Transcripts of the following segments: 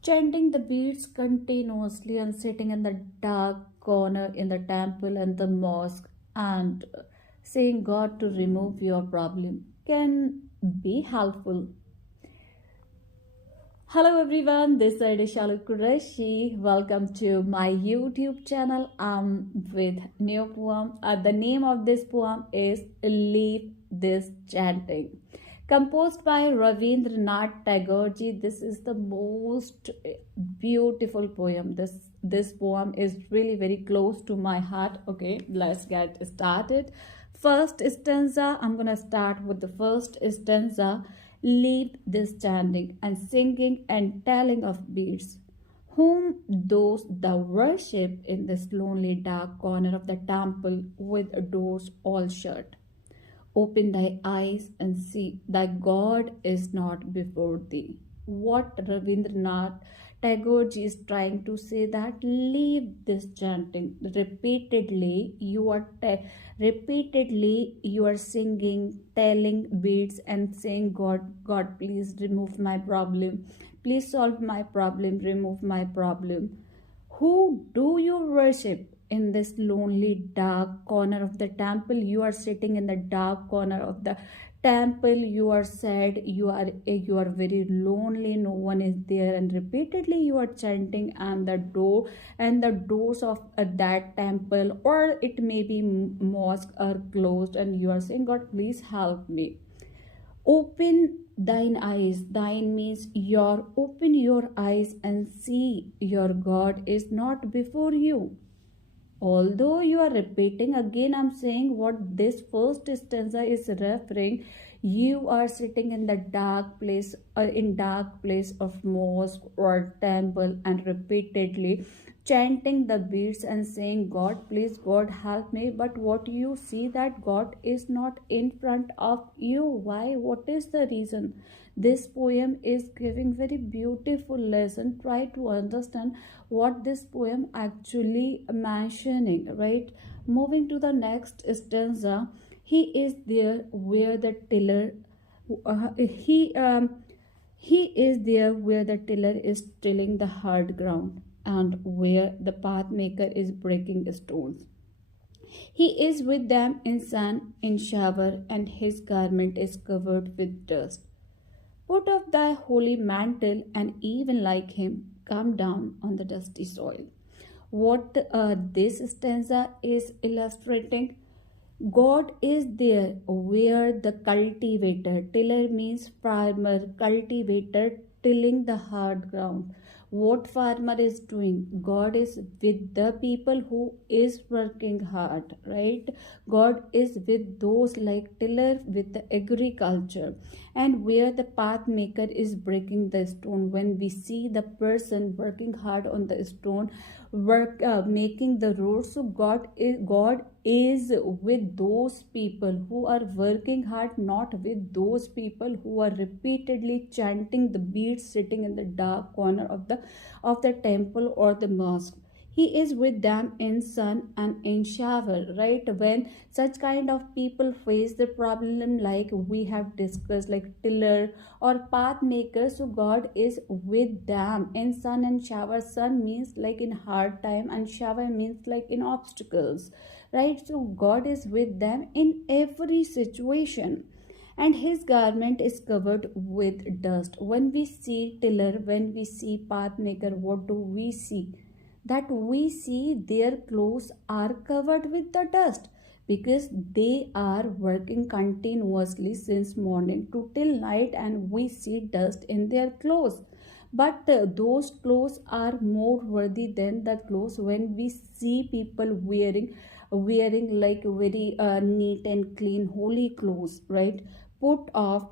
chanting the beads continuously and sitting in the dark corner in the temple and the mosque and saying God to remove your problem can be helpful. Hello everyone, this is Shalu Qureshi. Welcome to my YouTube channel. I'm with new poem. The name of this poem is Leave This Chanting. Composed by Rabindranath Tagore ji. This is the most beautiful poem. This poem is really very close to my heart. Okay, let's get started. First stanza, I'm gonna start with the first stanza. Leave this chanting and singing and telling of beads, whom those the worship in this lonely dark corner of the temple with doors all shut. Open thy eyes and see thy God is not before thee. What Rabindranath Tagore ji is trying to say, that leave this chanting repeatedly. Repeatedly you are singing, telling beads and saying, God, please remove my problem. Please solve my problem. Remove my problem. Who do you worship? In this lonely dark corner of the temple, you are sitting in the dark corner of the temple. You are sad, you are very lonely, no one is there, and repeatedly you are chanting, and the doors of that temple, or it may be mosque, are closed, and you are saying, God, please help me. Open thine eyes. Thine means your. Open your eyes and see your God is not before you. Although you are repeating, again I'm saying what this first stanza is referring, you are sitting in the dark place of mosque or temple and repeatedly chanting the beads and saying, God, please, God, help me. But what you see, that God is not in front of you. Why? What is the reason? This poem is giving very beautiful lesson. Try to understand what this poem actually mentioning, right? Moving to the next stanza, he is there where the tiller uh, he um, he is there where the tiller is tilling the hard ground and where the path maker is breaking stones. He is with them in sun, in shower, and his garment is covered with dust. Put off thy holy mantle, and even like him, come down on the dusty soil. What this stanza is illustrating, God is there where the cultivator, tiller means farmer, cultivator tilling the hard ground. What farmer is doing? God is with the people who is working hard, right? God is with those like tiller with the agriculture, and where the path maker is breaking the stone. When we see the person working hard on the stone, making the road, so God is with those people who are working hard, not with those people who are repeatedly chanting the beads sitting in the dark corner of the temple or the mosque. He is with them in sun and in shower, right? When such kind of people face the problem like we have discussed, like tiller or path maker, so God is with them in sun and shower. Sun means like in hard time, and shower means like in obstacles, right? So God is with them in every situation, and his garment is covered with dust. When we see tiller, when we see path maker, what do we see? That we see their clothes are covered with the dust, because they are working continuously since morning to till night, and we see dust in their clothes. But those clothes are more worthy than the clothes when we see people wearing like very neat and clean holy clothes, right? Put off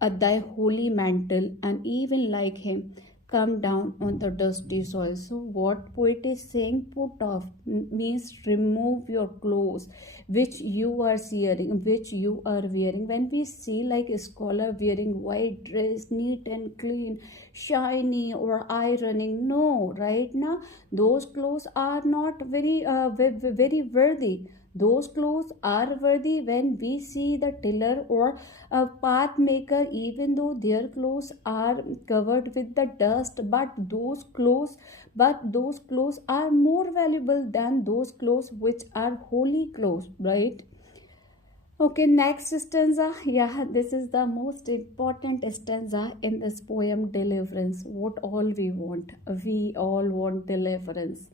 thy holy mantle, and even like him, come down on the dusty soil. So what poet is saying, put off means remove your clothes which you are searing, which you are wearing. When we see like a scholar wearing white dress, neat and clean, shiny or ironing, no, right? Now those clothes are not very very worthy. Those clothes are worthy when we see the tiller or a path maker, even though their clothes are covered with the dust, but those clothes are more valuable than those clothes which are holy clothes, right? Okay, next stanza. Yeah, this is the most important stanza in this poem, Deliverance. What all we want? We all want deliverance.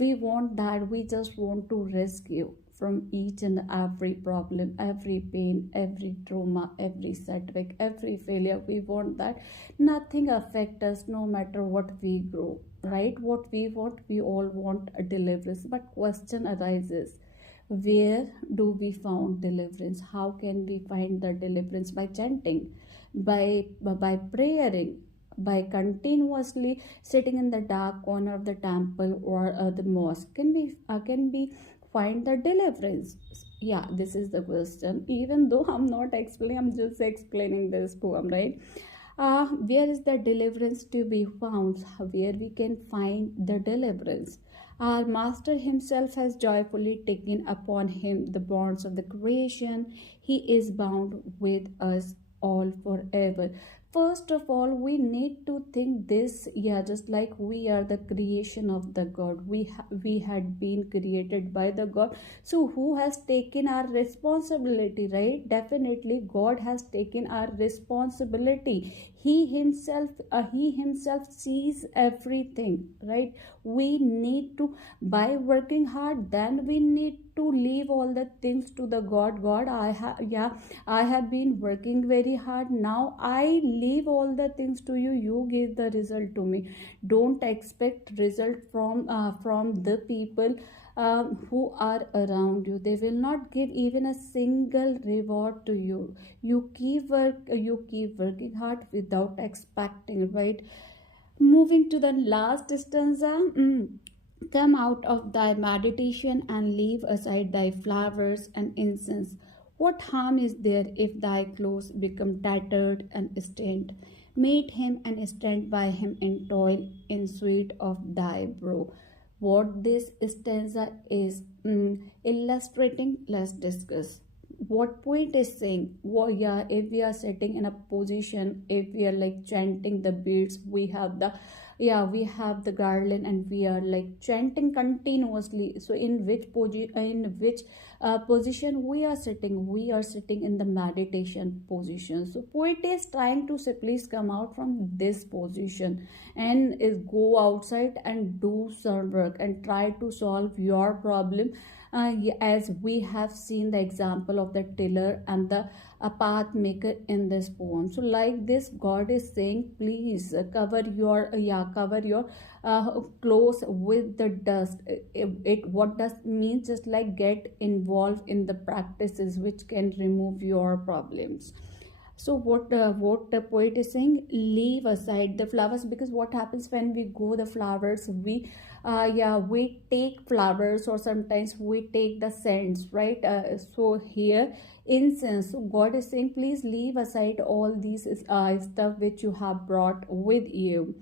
We want that. We just want to rescue from each and every problem, every pain, every trauma, every setback, every failure. We want that nothing affect us no matter what we grow, right? What we want, we all want a deliverance. But question arises, where do we found deliverance? How can we find the deliverance? By chanting, by praying, by continuously sitting in the dark corner of the temple or the mosque? Can we find the deliverance? Yeah, this is the question. Even though I'm not explaining, I'm just explaining this poem, right? Where is the deliverance to be found? Where we can find the deliverance? Our Master Himself has joyfully taken upon Him the bonds of the creation. He is bound with us all forever. First of all, we need to think this, yeah, just like we are the creation of the God. We had been created by the God. So who has taken our responsibility, right? Definitely God has taken our responsibility. He himself sees everything, right? We need to, by working hard, then we need to leave all the things to the God. I have been working very hard. Now I leave all the things to you. You give the result to me. Don't expect result from the people who are around you. They will not give even a single reward to you. You keep working hard without expecting, right? Moving to the last stanza. Come out of thy meditation and leave aside thy flowers and incense. What harm is there if thy clothes become tattered and stained? Meet him and stand by him in toil in sweat of thy brow. What this stanza is illustrating, let's discuss. What poet is saying? Well, yeah, if we are sitting in a position, if we are like chanting the beats, we have the garland and we are like chanting continuously. So in which position we are sitting? We are sitting in the meditation position. So poet is trying to say, please come out from this position and is go outside and do some work and try to solve your problem. As we have seen the example of the tiller and the path maker in this poem. So like this, God is saying, please cover your clothes with the dust. It what does mean? Just like get involved in the practices which can remove your problems. So what the poet is saying, leave aside the flowers, because what happens when we go the flowers, we take flowers, or sometimes we take the scents, right? So here incense. So God is saying, please leave aside all these stuff which you have brought with you.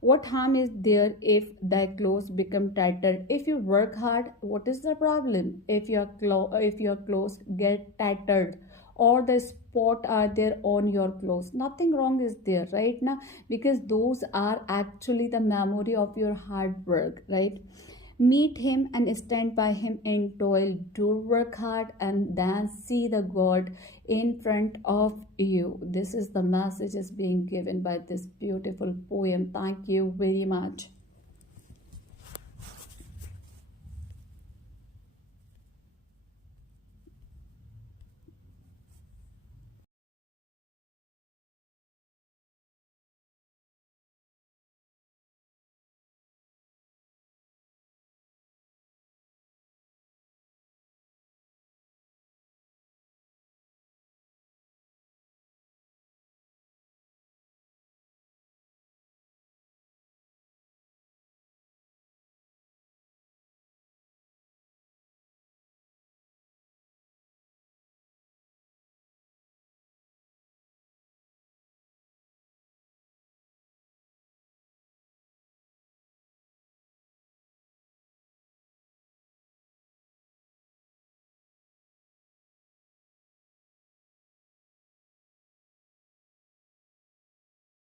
What harm is there if thy clothes become tattered? If you work hard, what is the problem if your clothes get tattered or the spot are there on your clothes? Nothing wrong is there, right? Now, because those are actually the memory of your hard work, right? Meet him and stand by him in toil. Do work hard and then see the God in front of you. This is the message is being given by this beautiful poem. Thank you very much.